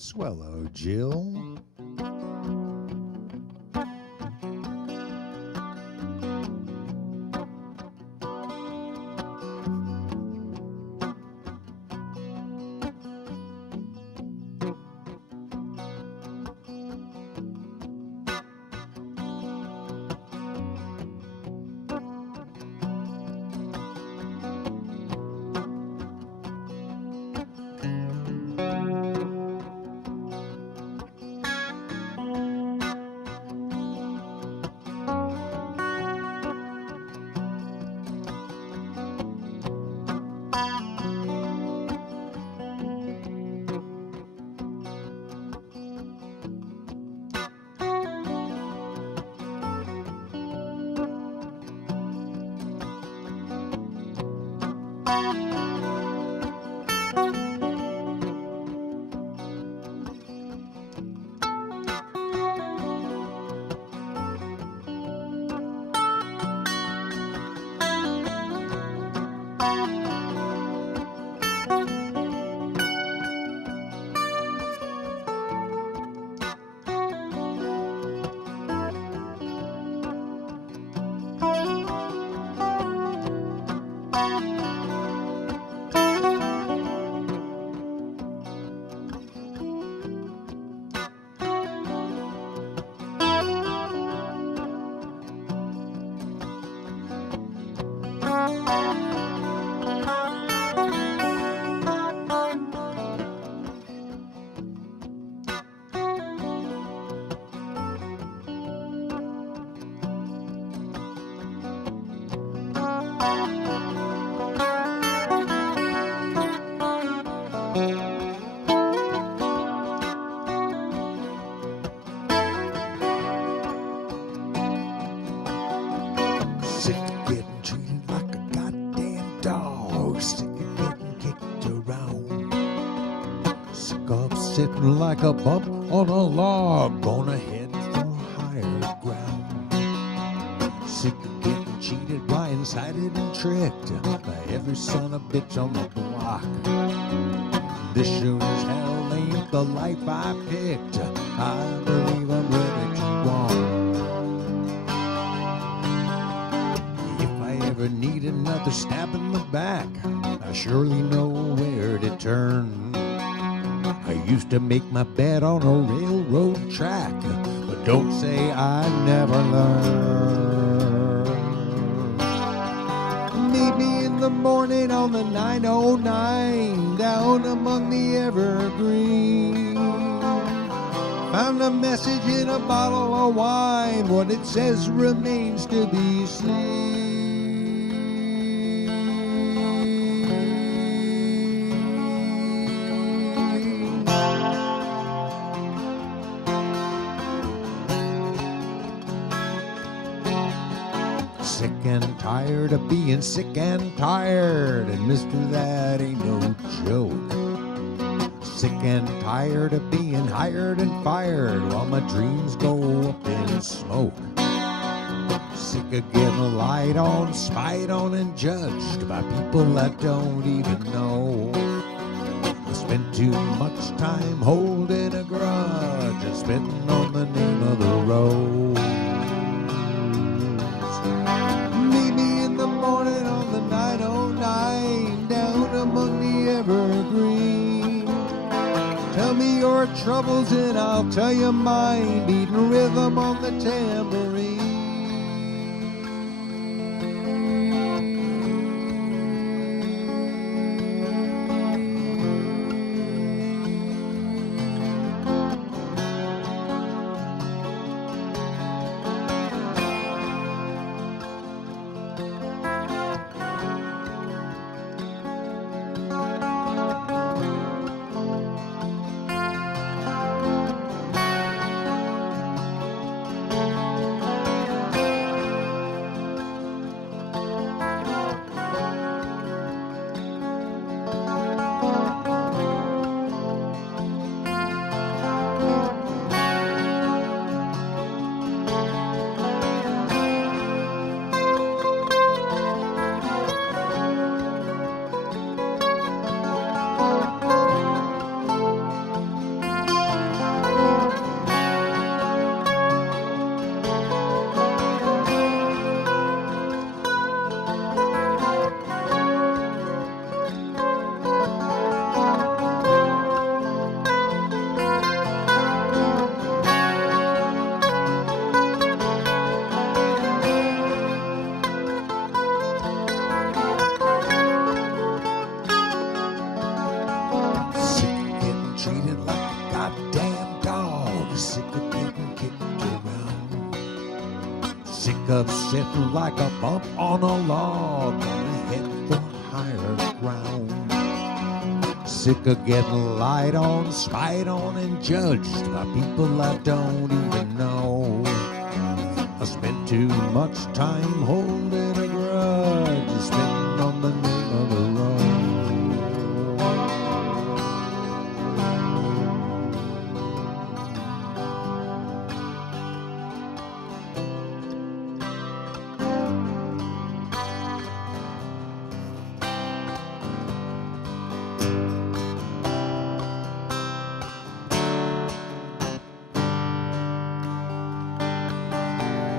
Swallow Jill. Sick of getting treated like a goddamn dog. Sick of getting kicked around. Sick of sitting like a bump on a log. Gonna head for higher ground. Sick of getting cheated, blindsided, and tricked by every son of a bitch on the block. This sure as hell ain't the life I picked. I believe I'm ready to walk. Ever need another stab in the back, I surely know where to turn. I used to make my bed on a railroad track, but don't say I never learned. Meet me in the morning on the 909, down among the evergreen. Found a message in a bottle of wine, what it says remains to be seen. Sick and tired of being sick and tired, and mister, that ain't no joke. Sick and tired of being hired and fired while my dreams go up in smoke. Sick of getting lied on, spied on, and judged by people I don't even know. I spent too much time holding a grudge and spitting on the name of the road. Meet me in the morning on the 909, down among the evergreen. Tell me your troubles and I'll tell you mine, beating rhythm on the tambourine. sick of getting kicked around. Sick of sitting like a bump on a log, gonna head for higher ground. Sick of getting lied on, spied on, and judged by people I don't even know. I spent too much time holding a grudge, spitting on the name of the road.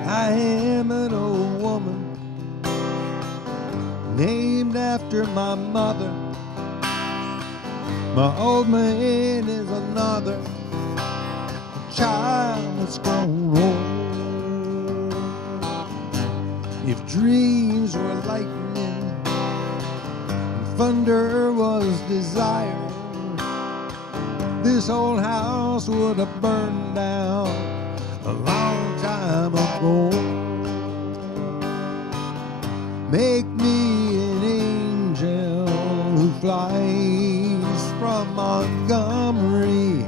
I am an old woman named after my mother. My old man is another child that's grown old. If dreams were lightning and thunder was desire, this old house would have burned down a long time ago. Make me an angel who flies from Montgomery.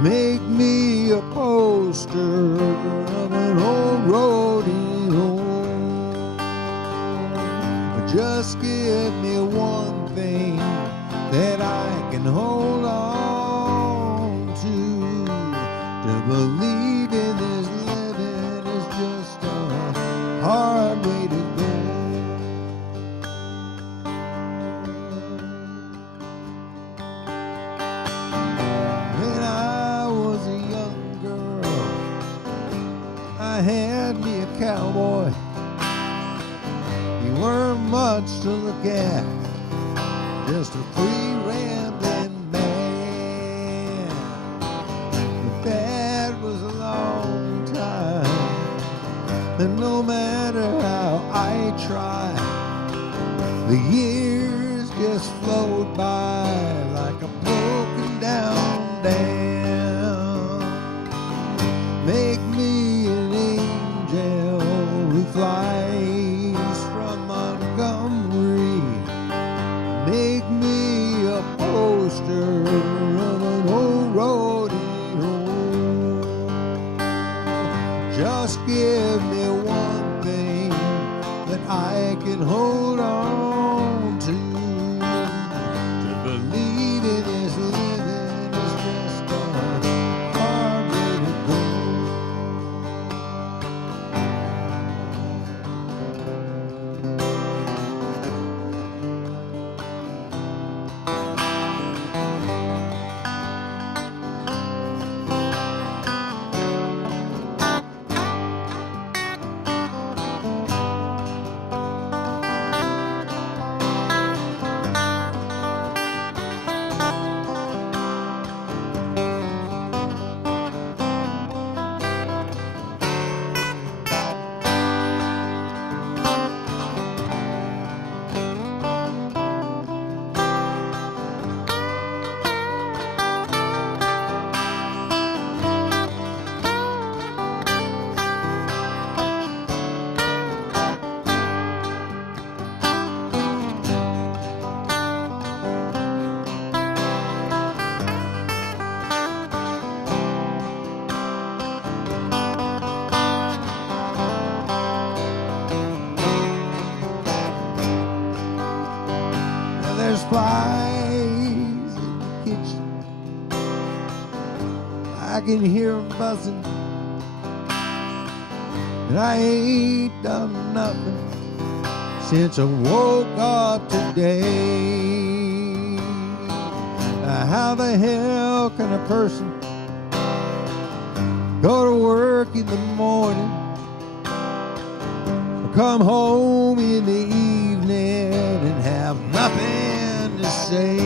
Make me a poster of an old rodeo. Just give me one thing that I can hold on to believe in this living is just a hard way to go. When I was a young girl, I had me a cowboy. He weren't much to look at, just a free rambling man. But that was a long time, and no matter how I tried, the years just flowed by like a broken down dam. Make me an angel who flies from Montgomery. Make me a poster of an old rodeo. Just give me one thing that I can hold on to believe in this living is just a hard way to go. There's flies in the kitchen, I can hear them buzzing, and I ain't done nothing since I woke up today. How the hell can a person go to work in the morning, come home in the evening and have nothing to say?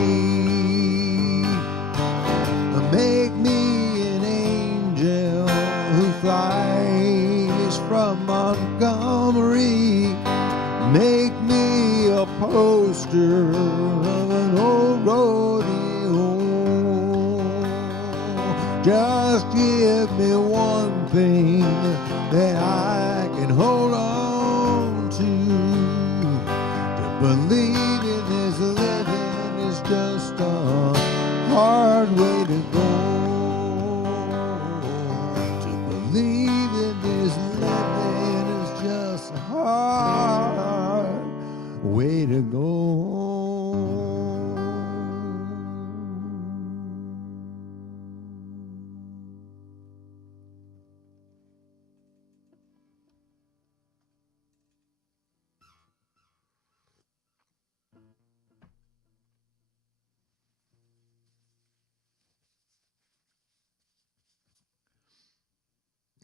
Make me an angel who flies from Montgomery. Make me a poster of an old rodeo. Just give me one thing that I can hold on to believe in this living is just a hard way to go. To believe in this living is just a hard way to go.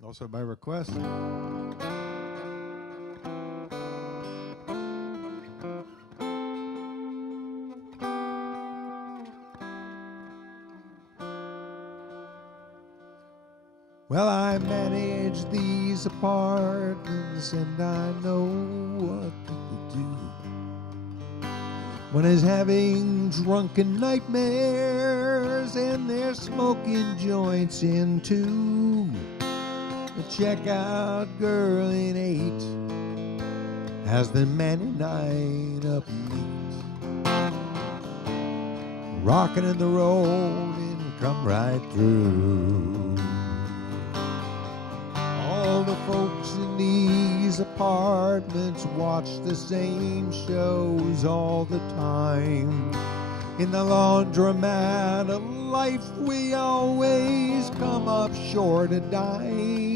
Also by request. Well, I manage these apartments and I know what people do when he's having drunken nightmares and they're smoking joints in two. The checkout girl in 8 has the man in 9 up late, rocking in the road and come right through. All the folks in these apartments watch the same shows all the time. In the laundromat of life, we always come up short a dime.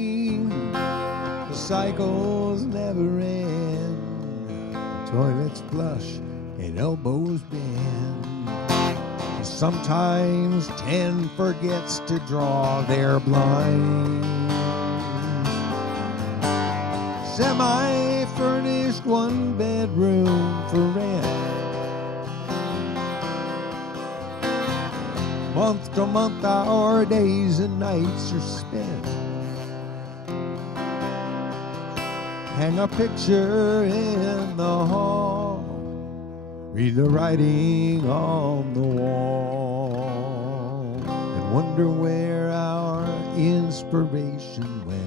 The cycles never end, toilets flush and elbows bend. Sometimes 10 forgets to draw their blinds. Semi-furnished 1-bedroom for rent. Month to month, our days and nights are spent. Hang a picture in the hall, read the writing on the wall, and wonder where our inspiration went.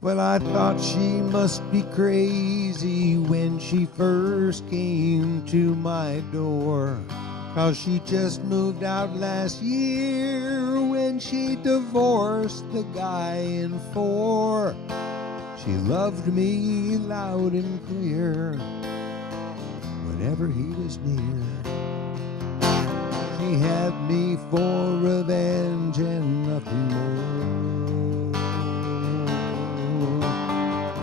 Well, I thought she must be crazy when she first came to my door, 'cause she just moved out last year when she divorced the guy in 4. She loved me loud and clear whenever he was near. She had me for revenge and nothing more.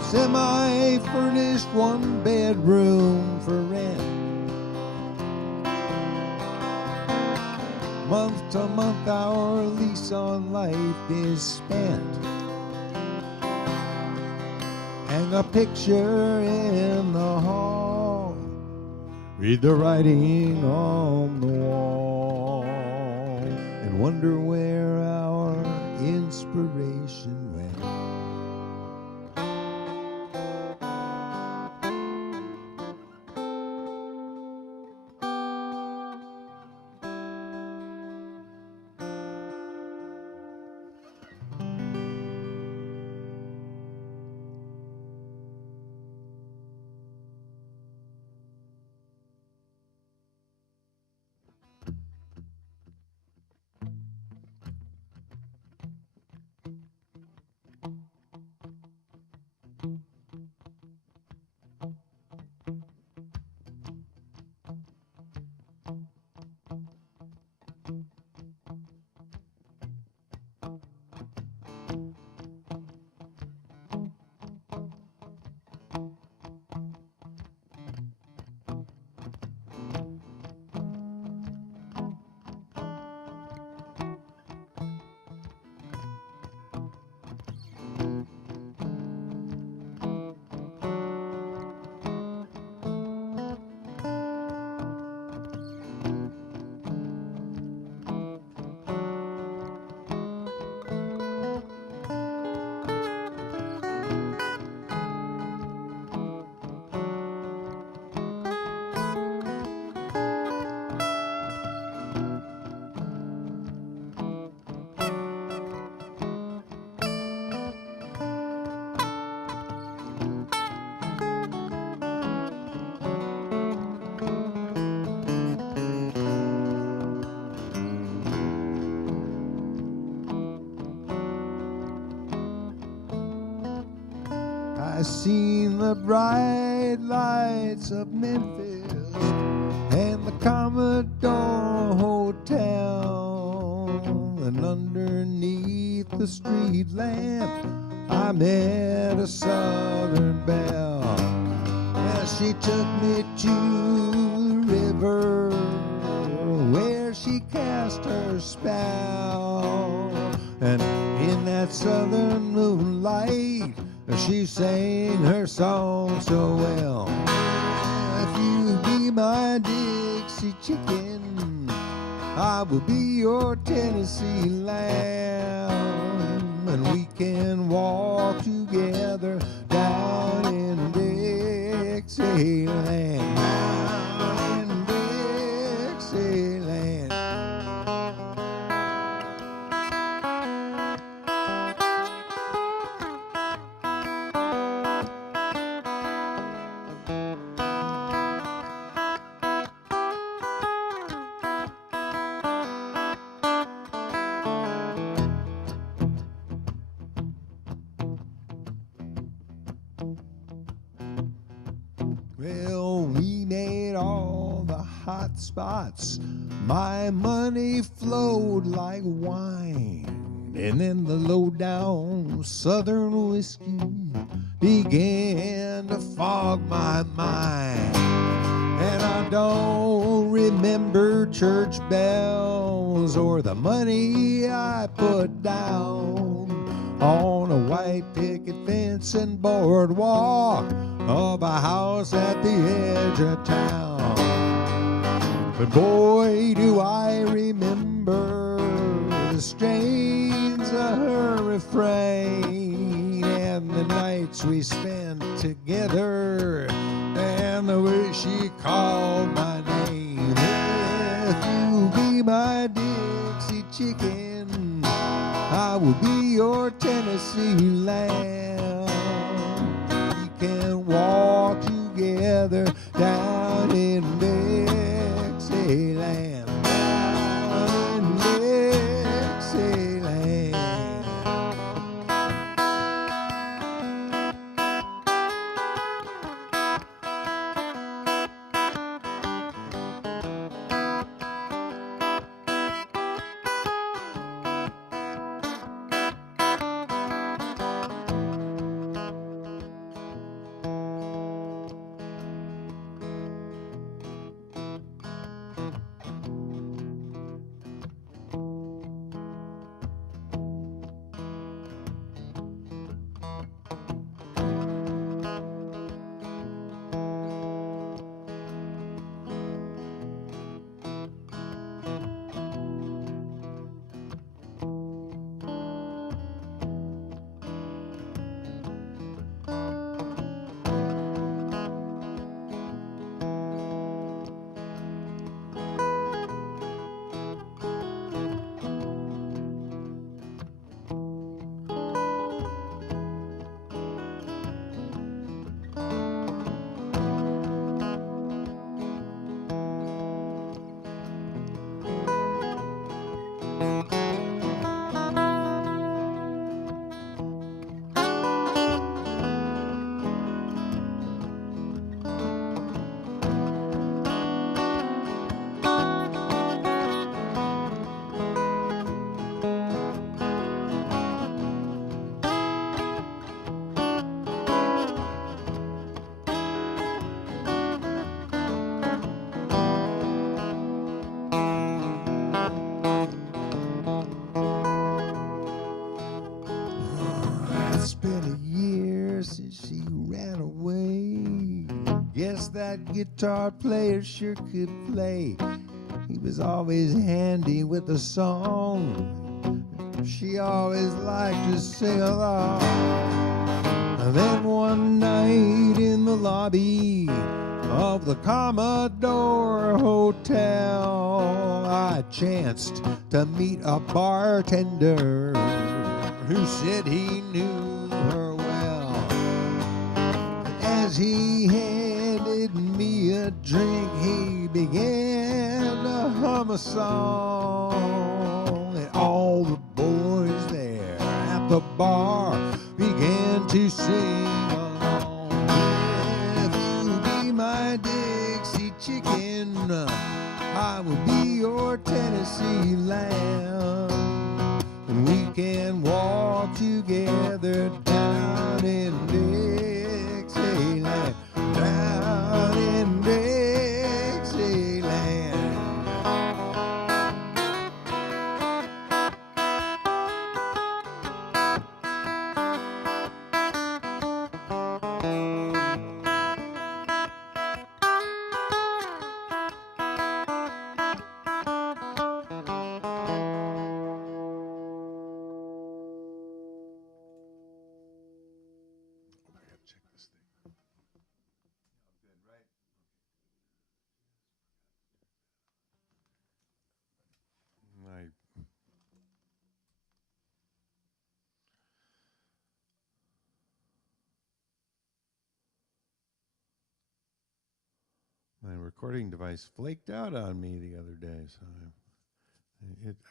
Semi-furnished 1-bedroom for rent. Month to month, our lease on life is spent. Hang a picture in the hall, read the writing on the wall, and wonder where our inspiration went. I seen the bright lights of Memphis and the Commodore Hotel, and underneath the street lamp I met a Southern belle. Well, she took me to the river where she cast her spell, and in that southern moonlight she sang her song so well. If you be my Dixie chicken, I will be your Tennessee lamb, and we can walk together down in Dixieland, down in Dixieland. Well, we made all the hot spots. My money flowed like wine. And then the low-down southern whiskey began to fog my mind. And I don't remember church bells or the money I put down on a white picket fence and boardwalk of a house at the edge of town. But boy, do I remember the strains of her refrain and the nights we spent together and the way she called my name. If you be my Dixie chicken, I will be your Tennessee lamb. We can walk together down in Dixieland, down in Dixieland. It's been a year since she ran away. Guess that guitar player sure could play. He was always handy with the song. She always liked to sing along. And then one night in the lobby of the Commodore Hotel, I chanced to meet a bartender who said he knew her well. And as he handed me a drink, he began to hum a song, and all the boys there at the bar began to sing along. my Dixie chicken. I will be your Tennessee lamb. And we can walk together down in Dixieland. Down in Dixieland. My recording device flaked out on me the other day, so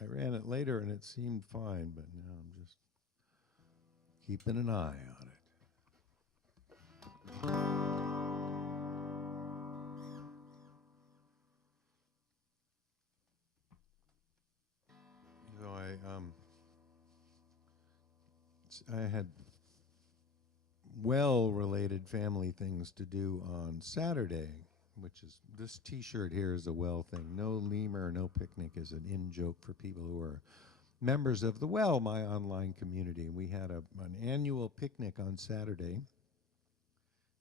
I ran it later and it seemed fine, but now I'm just keeping an eye on it. So I had well-related family things to do on Saturday, which is this T-shirt here is a well thing. No lemur, no picnic is an in-joke for people who are members of the Well, my online community. We had an annual picnic on Saturday. It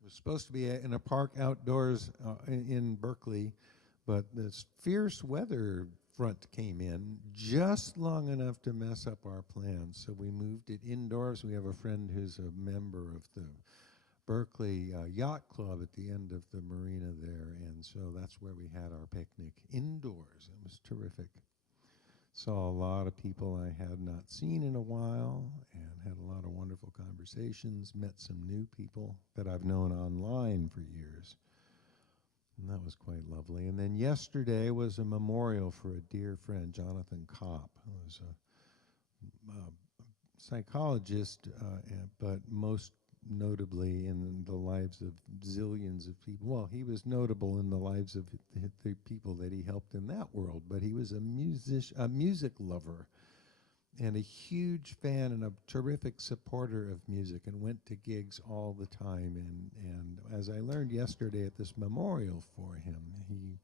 was supposed to be in a park outdoors in Berkeley, but this fierce weather front came in just long enough to mess up our plans. So we moved it indoors. We have a friend who's a member of the Berkeley Yacht Club at the end of the marina there, and so that's where we had our picnic indoors. It was terrific. Saw a lot of people I had not seen in a while and had a lot of wonderful conversations, met some new people that I've known online for years. And that was quite lovely. And then yesterday was a memorial for a dear friend, Jonathan Kopp, who was a psychologist, but most notably in the lives of zillions of people. Well, he was notable in the lives of the people that he helped in that world, but he was a music lover and a huge fan and a terrific supporter of music and went to gigs all the time. And as I learned yesterday at this memorial for him,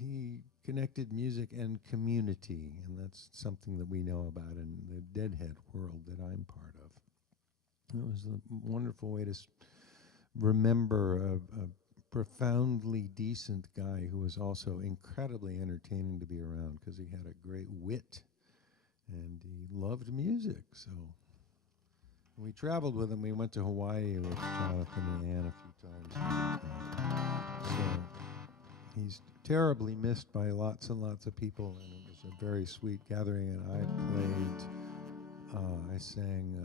he connected music and community, and that's something that we know about in the Deadhead world that I'm part of. It was a wonderful way to remember a profoundly decent guy who was also incredibly entertaining to be around because he had a great wit and he loved music. So we traveled with him. We went to Hawaii with Jonathan and Ann a few times. So he's terribly missed by lots and lots of people, and it was a very sweet gathering. And I sang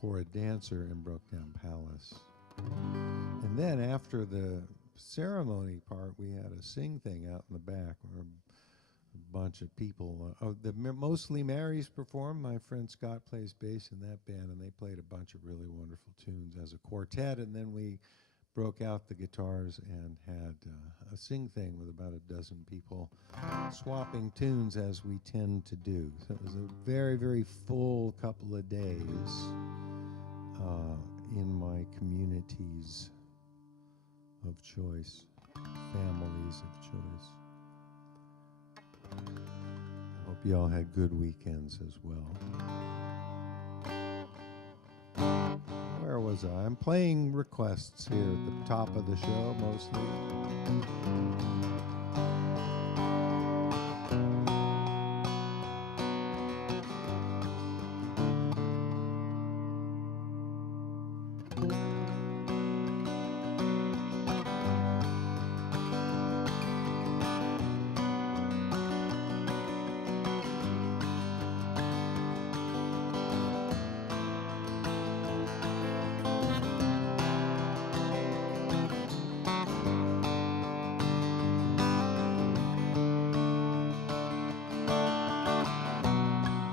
For a Dancer in Brookdown Palace. And then after the ceremony part, we had a sing thing out in the back where a bunch of people, mostly Marys performed. My friend Scott plays bass in that band, and they played a bunch of really wonderful tunes as a quartet. And then we broke out the guitars and had a sing thing with about a dozen people swapping tunes as we tend to do. So it was a very, very full couple of days in my communities of choice, families of choice. I hope you all had good weekends as well. Where was I? I'm playing requests here at the top of the show mostly.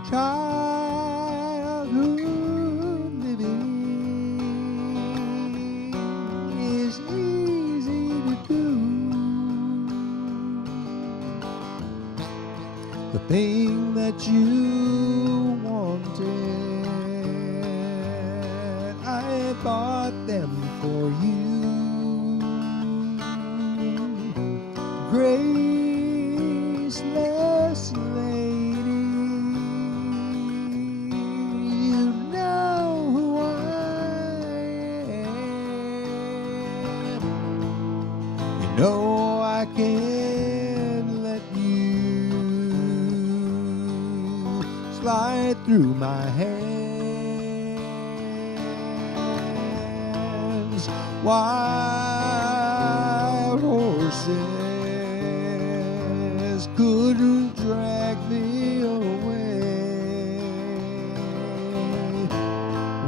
Childhood living thing that you wanted. I bought them for you. Graceless lady, you know who I am. You know I can't let you slide through my hands. Wild horses couldn't drag me away.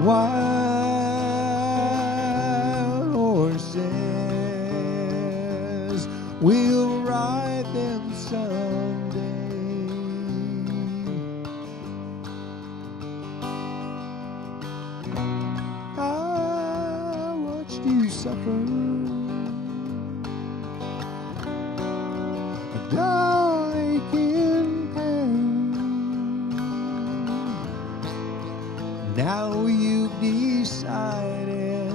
Wild horses, we'll ride them someday. I watched you suffer, dark in pain. Now you've decided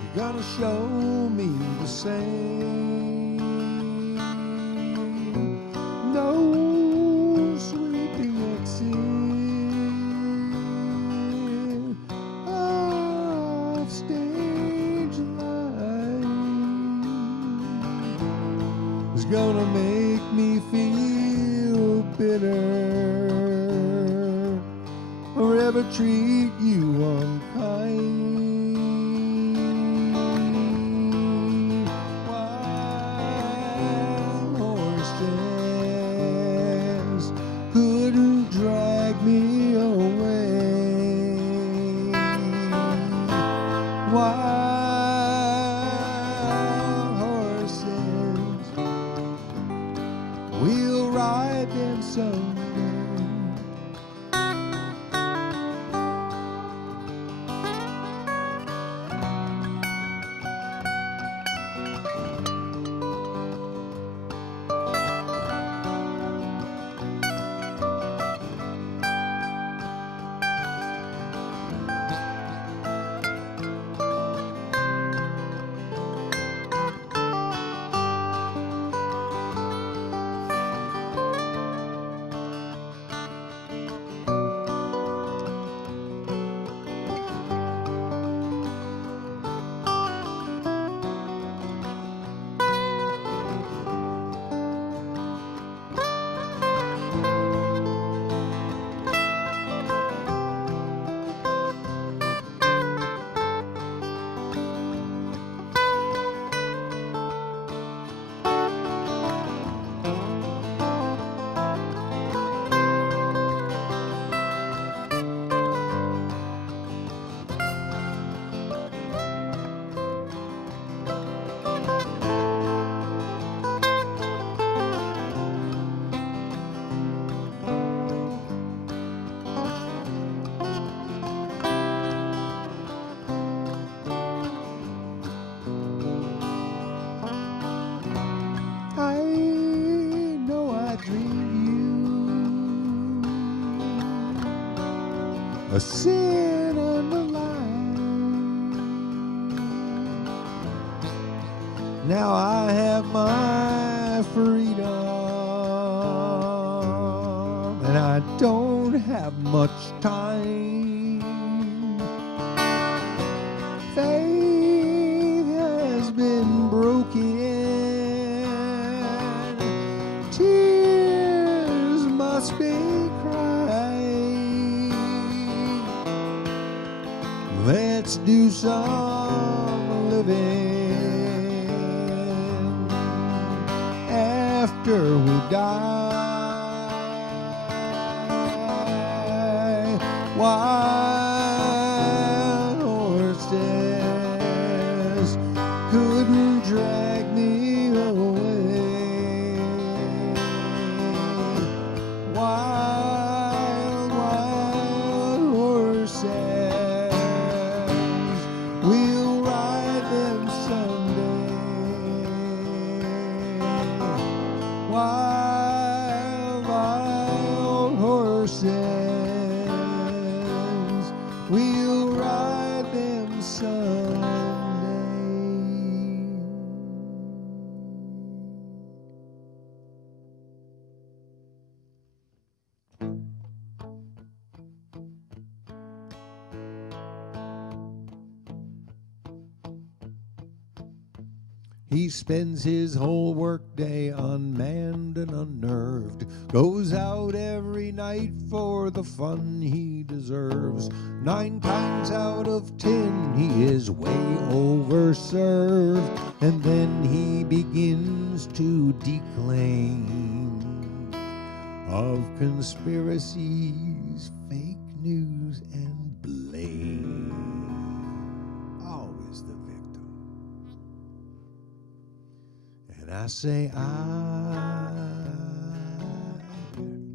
you're gonna show me the same. No sweeping exit of stage life is gonna make me feel bitter or ever treat you unkind. Wild horses couldn't drag me away. Wild horses, we'll ride them someday. A sin and a lie. Now I have my freedom, and I don't have much time. Faith has been broken. Tears must be cried. Let's do some living after we die. Wild horses couldn't drag me away. Wild, wild horses, we'll ride them someday. Wild horses, we'll ride them someday. He spends his whole workday unmanned and unnerved, goes out every night for the fun he deserves. 9 times out of 10 he is way overserved, and then he begins to declaim of conspiracies, fake news, and blame. Always the victim. And I say, I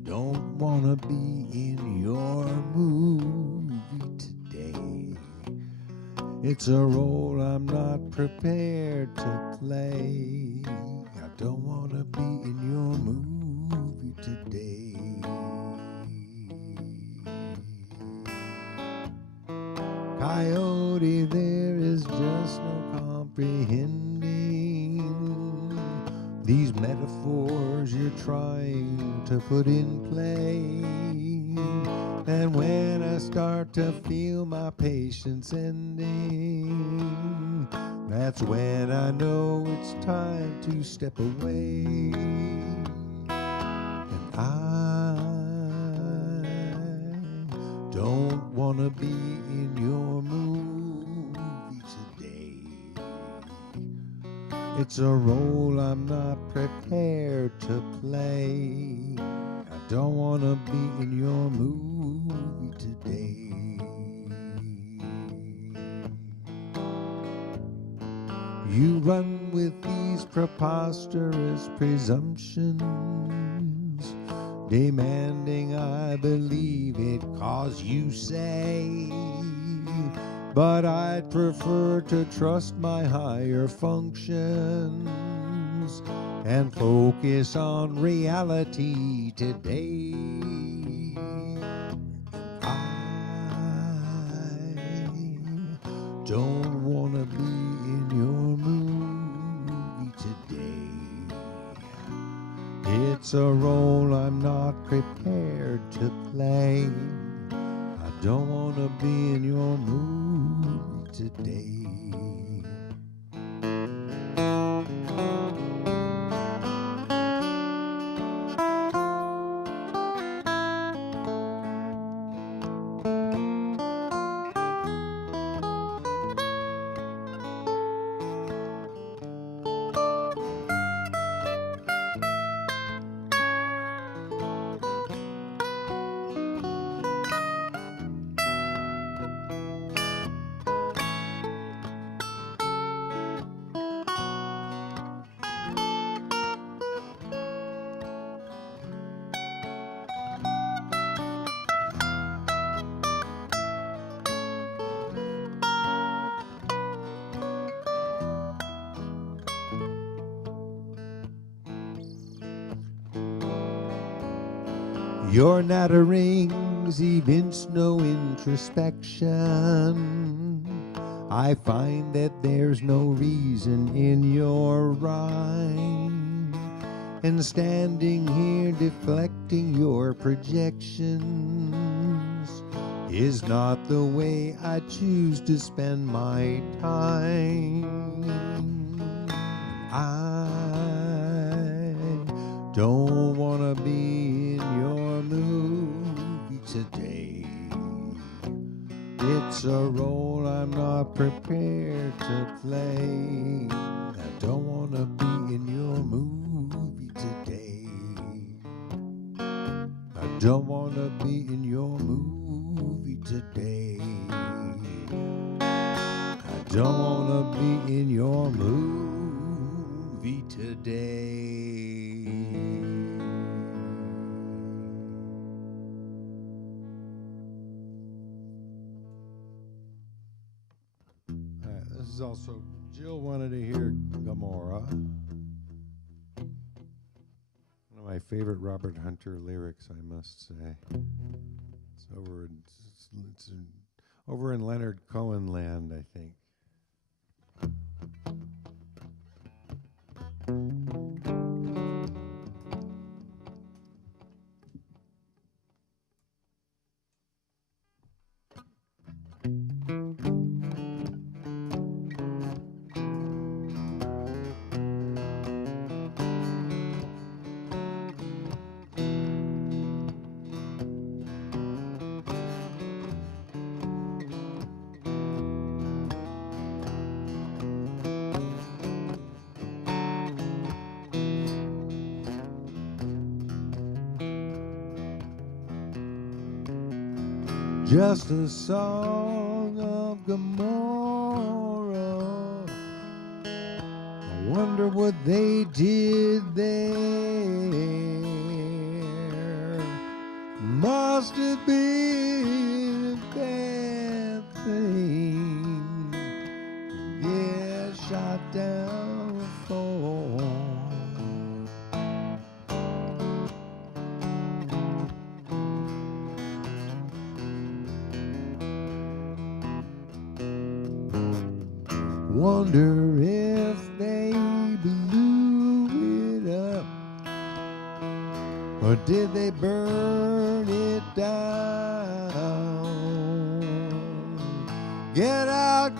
don't want to be in your movie today. It's a role I'm not prepared to play. I don't want to be in your movie today. Coyote, there is just no comprehending these metaphors you're trying to put in play. And when I start to feel my patience ending, that's when I know it's time to step away. And I don't want to be in your movie today. It's a role I'm not prepared to play. I don't want to be in your movie today. You run with these preposterous presumptions, demanding I believe it 'cause you say. But I'd prefer to trust my higher functions and focus on reality today. I don't want to be in your movie today. It's a role I'm not prepared to play. I don't want to be in your movie today. Your natterings evince no introspection. I find that there's no reason in your rhyme. And standing here deflecting your projections is not the way I choose to spend my time. I don't want to be in your movie today. It's a role I'm not prepared to play. I don't want to be in your movie today. I don't want to be in your movie today. I don't want to be in your movie today. This is also, Jill wanted to hear Gomorrah. One of my favorite Robert Hunter lyrics, I must say. It's over in Leonard Cohen land, I think. Just a song of Gomorrah. I wonder what they did there. Must have been a bad thing. Yeah, shot down for. Wonder if they blew it up, or did they burn it down? Get out,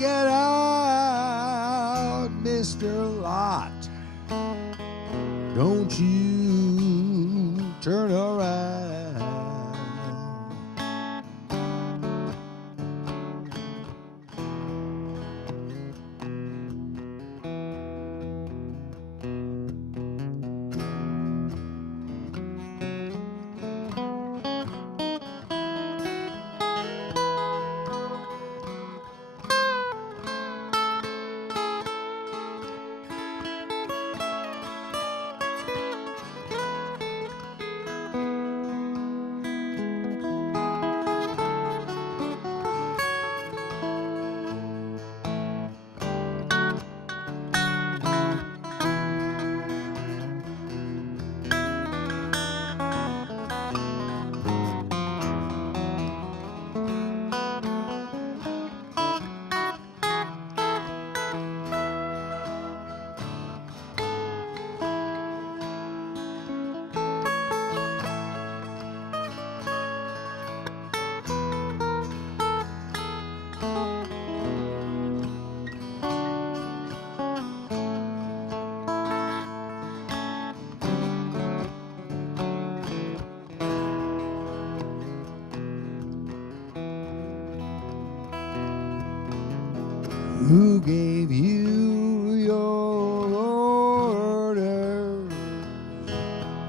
Mr. Lot. Don't you turn around. Who gave you your orders?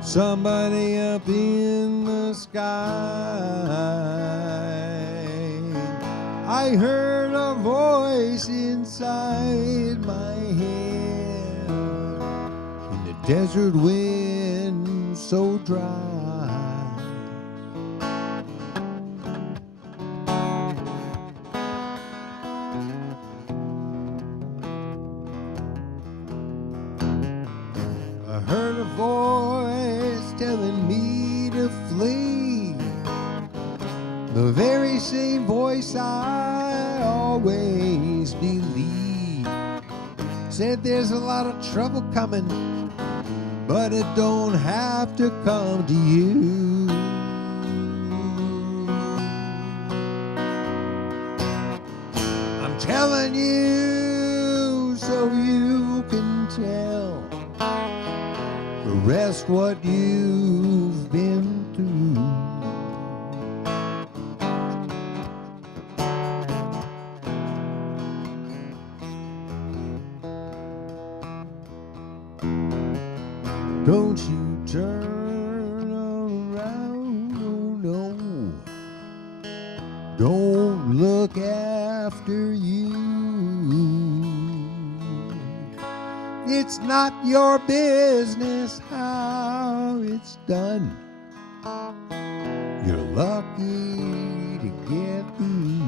Somebody up in the sky. I heard a voice inside my head, in the desert wind so dry. I heard a voice telling me to flee, the very same voice I always believe. Said there's a lot of trouble coming, but it don't have to come to you. I'm telling you so you can tell the rest what you've been through. Don't you turn around, no, no. Don't look after you. It's not your business how it's done. You're lucky to get through.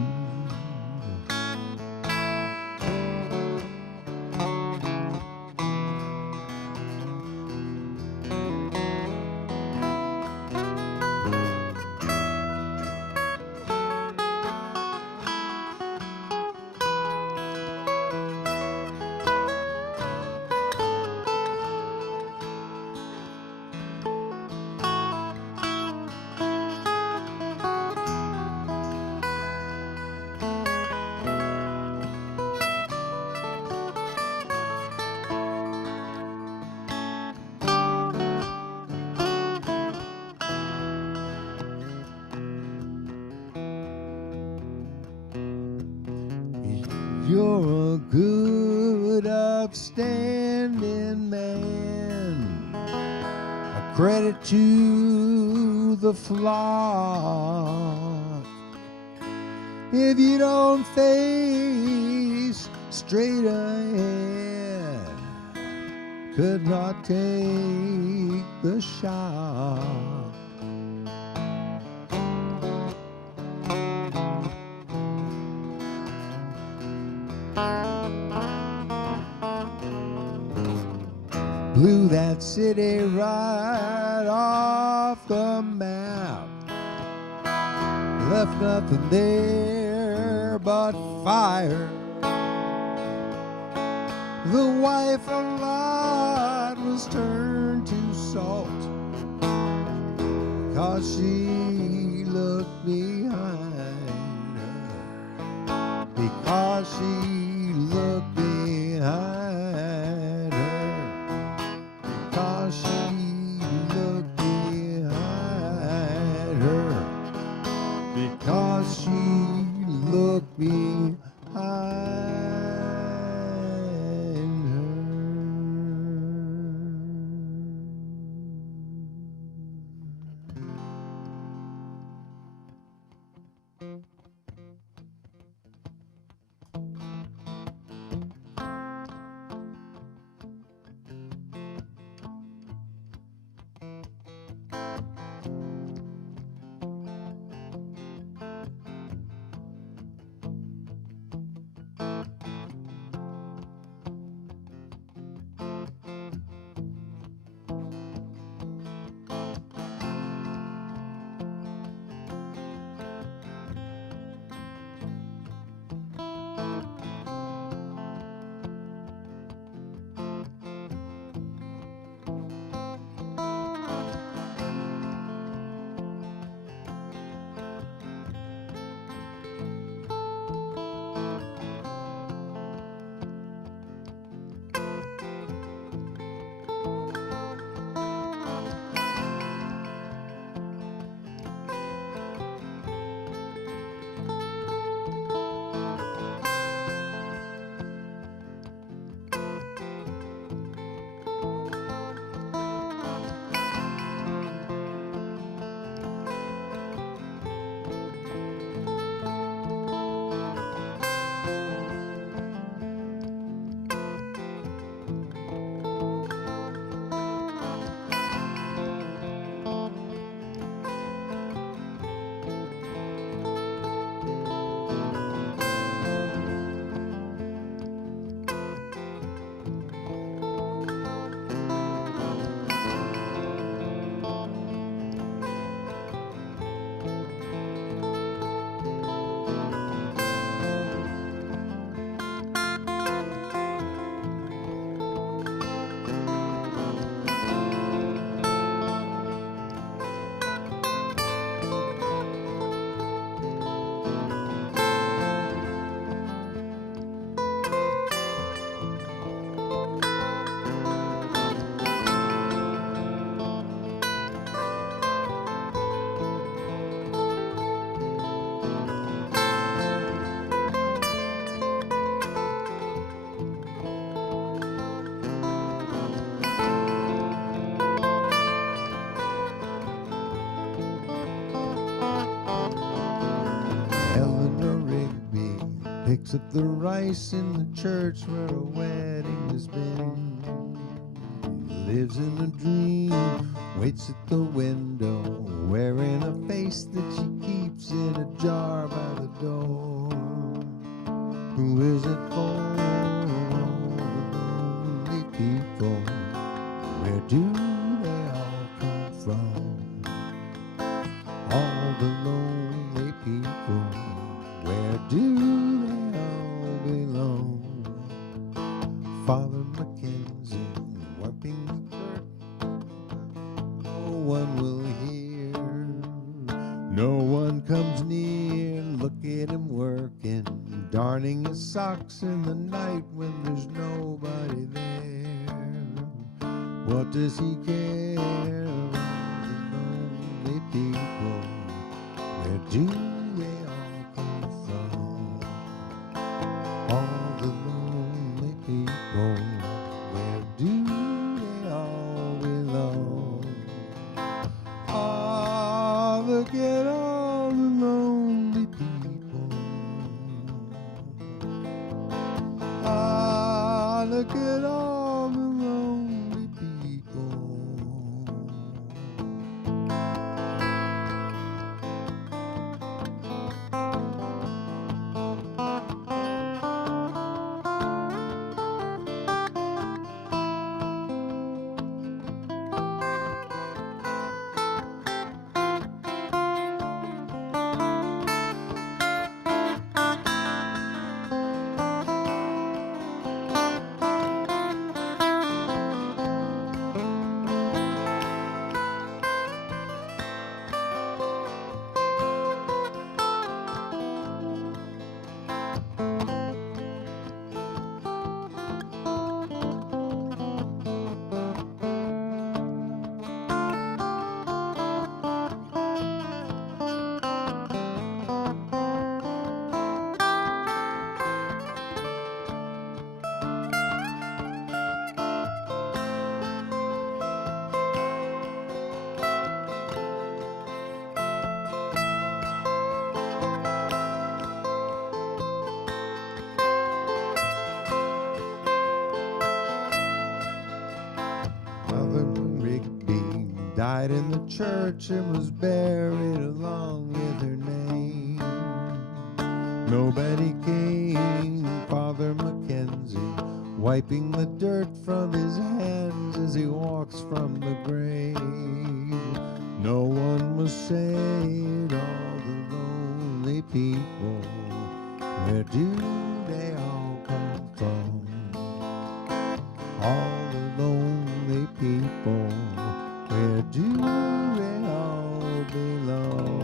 You're a good, upstanding man, a credit to the flock. If you don't face straight ahead, could not take the shot. Blew that city right off the map, left nothing there but fire. The wife of Lot was turned to salt, 'cause she looked behind her, because she looked behind her, because she looked behind her, because she looked behind her. Picks up the rice in the church where a wedding has been. Lives in a dream, waits at the window, wearing a face that she keeps in a jar by the door. Who is it for? All the lonely people. Where do they all come from? All the lonely people. Where do they all belong? Father Mackenzie wiping the dirt. No one will hear. No one comes near. Look at him working, darning his socks in the night when there's nobody there. What does he care? All the lonely people. Where do they all come from? All look at all the lonely people. Ah, look at all the lonely people. Mother Rigby died in the church and was buried along with her name. Nobody came. Father Mackenzie wiping the dirt from his hands as he walks from the grave. No one was saved. All the lonely people, where do they all come from? All the lonely people, where do they all belong?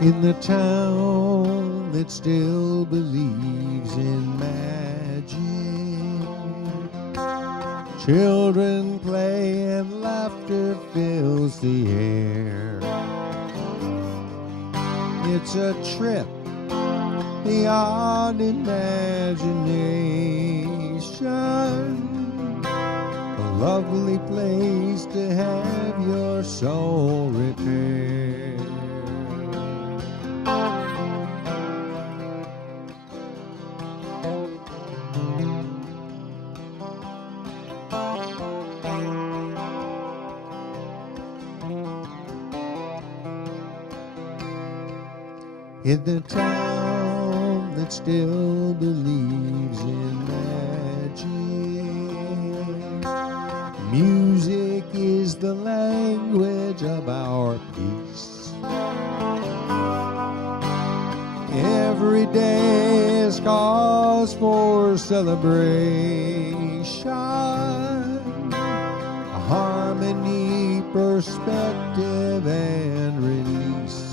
In the town that still believes in magic, children play and laughter fills the air. It's a trip beyond imagination, a lovely place to have your soul repaired. In the town that still believes in magic, music is the language of our peace. Every day is cause for celebration, harmony, perspective, and release.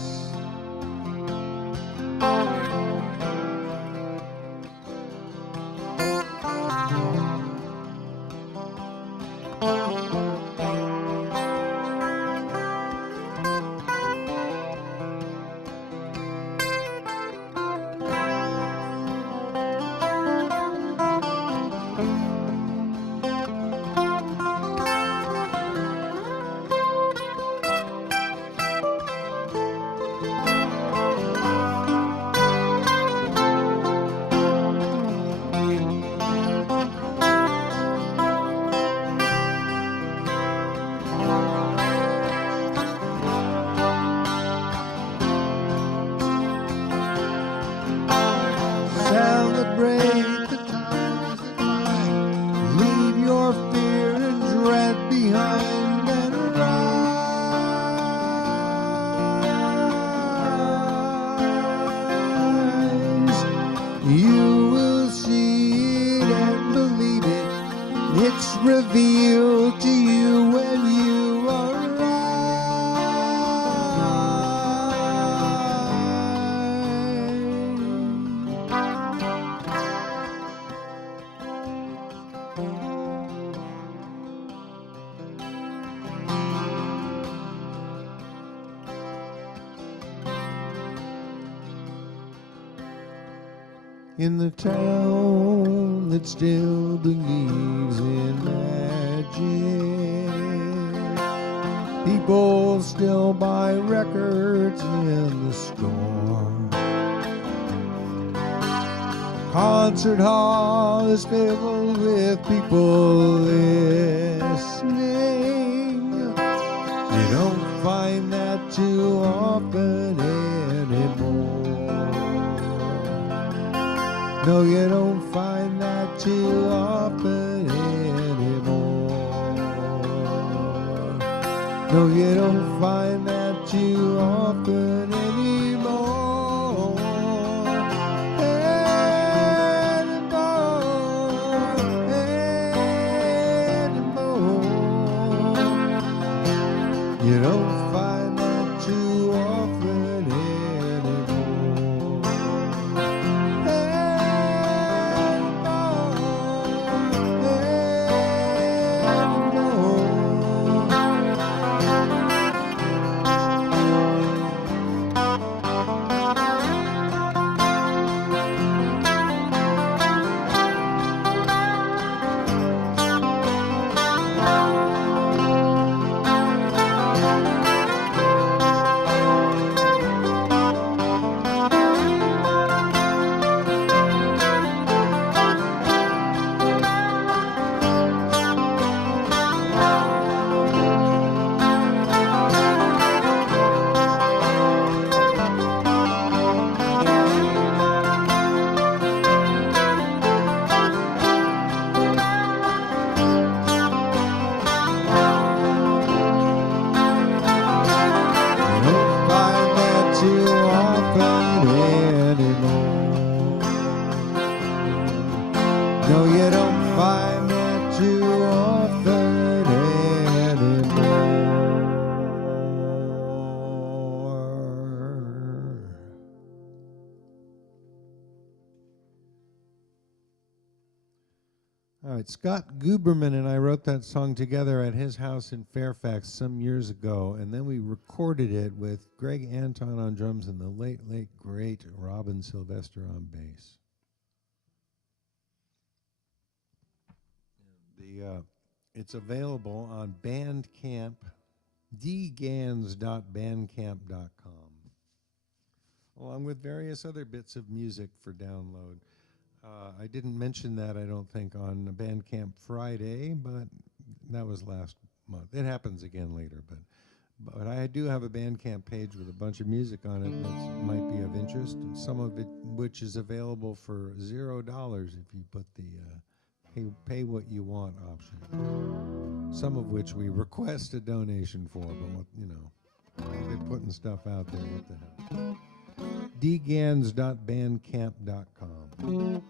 in the town that still believes in magic. People still buy records in the store. Concert hall is filled with people listening. You don't find that too often anymore. No, you don't find that too often anymore. No, you don't find that too often anymore. You don't find that too often anymore. No, you don't find that too often anymore. All right, Scott Guberman and I wrote that song together at his house in Fairfax some years ago, and then we recorded it with Greg Anton on drums and the late, great Robin Sylvester on bass. It's available on Bandcamp, dgans.bandcamp.com, along with various other bits of music for download. I didn't mention that, I don't think, on Bandcamp Friday, but that was last month. It happens again later, but I do have a Bandcamp page with a bunch of music on it that might be of interest, and some of it which is available for $0 if you put the pay what you want option. Some of which we request a donation for, but what, you know, they're putting stuff out there, what the hell. dgans.bandcamp.com.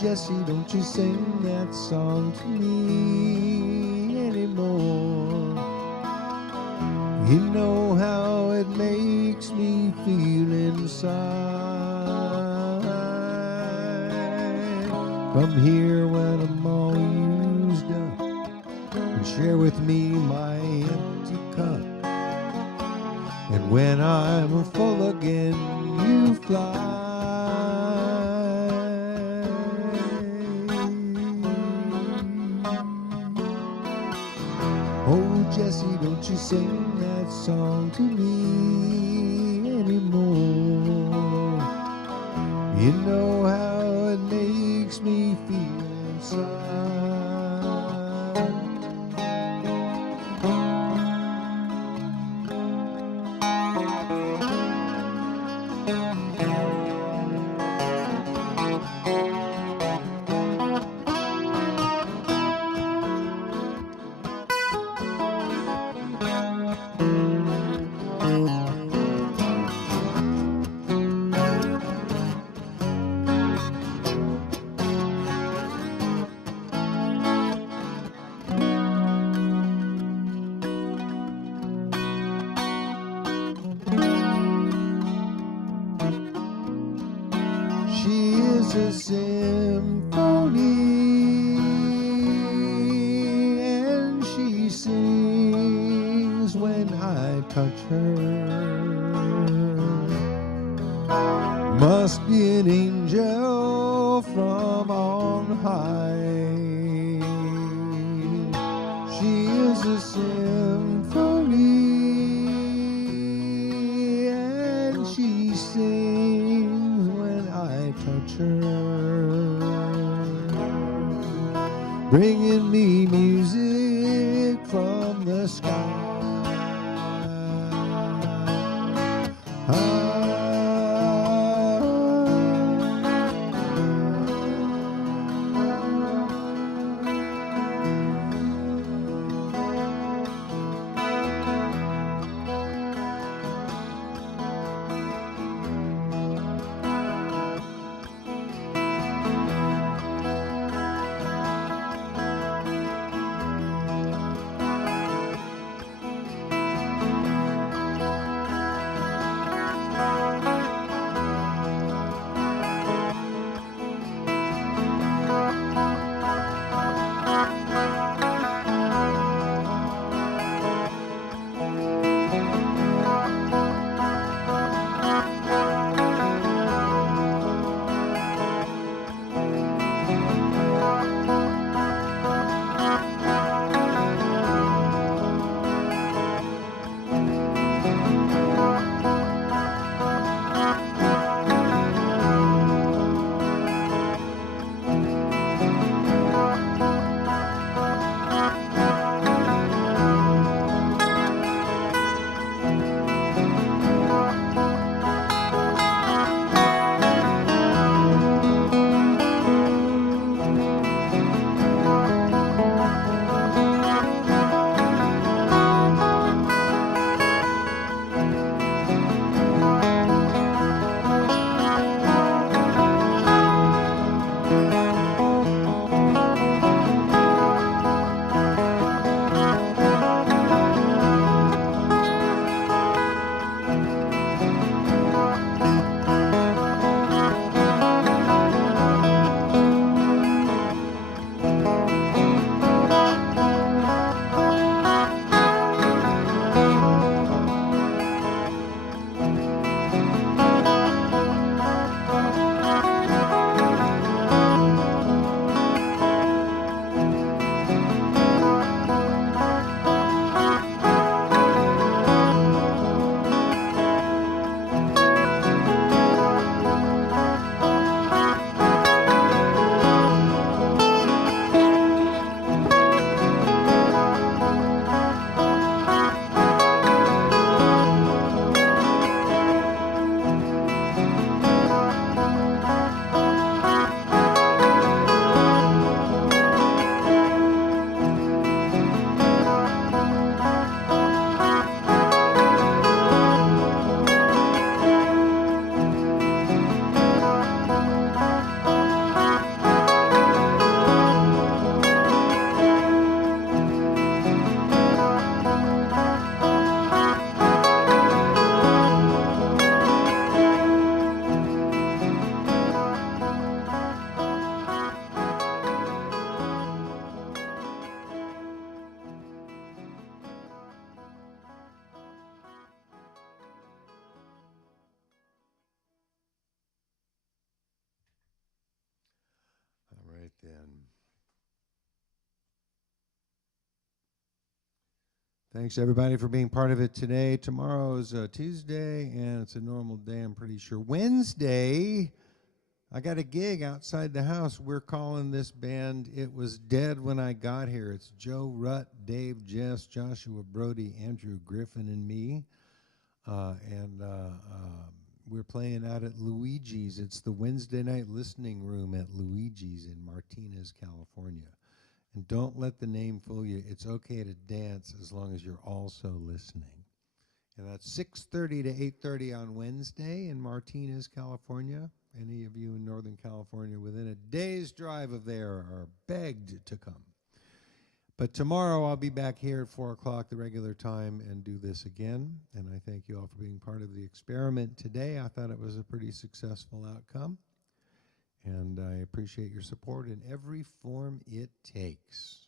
Jesse, don't you sing that song to me anymore. You know how it makes me feel inside. Come here when I'm all used up and share with me my empty cup. And when I'm full again, you fly. Jesse, don't you sing that song to me anymore. You know how it makes me feel inside. is a symphony, and she sings when I touch her. Must be an angel from on high. She is a symphony, and she sings when I touch her, bringing me music from the sky. Then. Thanks everybody for being part of it today. Tomorrow's Tuesday, and it's a normal day, I'm pretty sure. Wednesday, I got a gig outside the house. We're calling this band It Was Dead When I Got Here. It's Joe Rutt, Dave Jess, Joshua Brody, Andrew Griffin, and me. We're playing out at Luigi's. It's the Wednesday night listening room at Luigi's in Martinez, California. And don't let the name fool you. It's okay to dance as long as you're also listening. And that's 6:30 to 8:30 on Wednesday in Martinez, California. Any of you in Northern California within a day's drive of there are begged to come. But tomorrow I'll be back here at 4 o'clock, the regular time, and do this again. And I thank you all for being part of the experiment today. I thought it was a pretty successful outcome. And I appreciate your support in every form it takes.